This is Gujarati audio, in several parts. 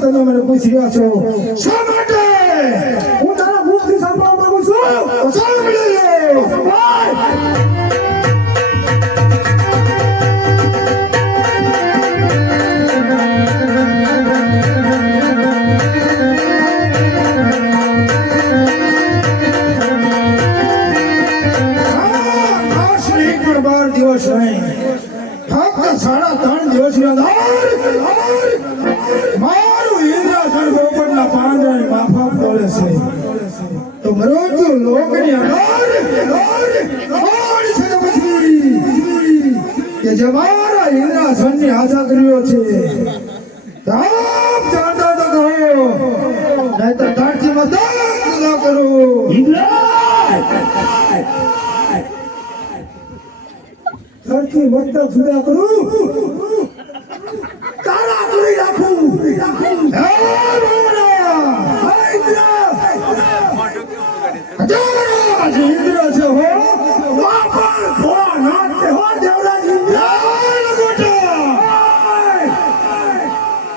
તો તમે મને પૂછી રહ્યા છો. શા માટે? હું તારા મુખથી સાંભળવા માંગુ છું. તો સાંભળી લો સંભાળ. આ ખાસ એક પણ બાર દિવસ નહીં. ફક્ત સાડા ત્રણ દિવસની અંદર છે. તો મરોજ લોકની અંદર કોણ છે તો કે જે મારા ઇન્દ્રાસનની આશા કર્યો છે. તાપ જાણતા તો કહો. નહીં તો તારથી મતલબ ન કરો. ધરતી મસ્તક જુદા કરું. તારા કરી રાખું. હે ભગવાન! હે ઇન્દ્ર! દેવરાજ ઇન્દ્ર છે હો બાપા ભોળાનાથ!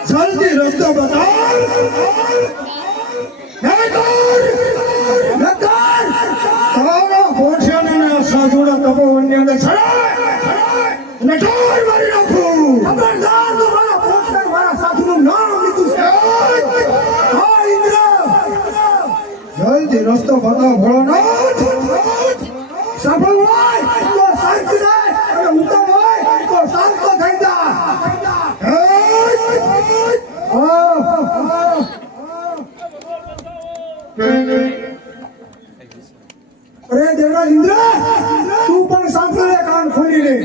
જલ્દી રસ્તો બતાવ નહીં કર! નકાર! તારા ભોળિયાના સાધુના તપોવનની અંદર શાંતિ રસ્તો બતાવો ભોળોનાથ સફળ હોય તો શાંતિ થાય, અને ઉત્તમ હોય તો શાંત થઈ જા. અરે દેવરાજ ઇન્દ્ર, તું પણ સાંભળે, કાન ખોલી લે.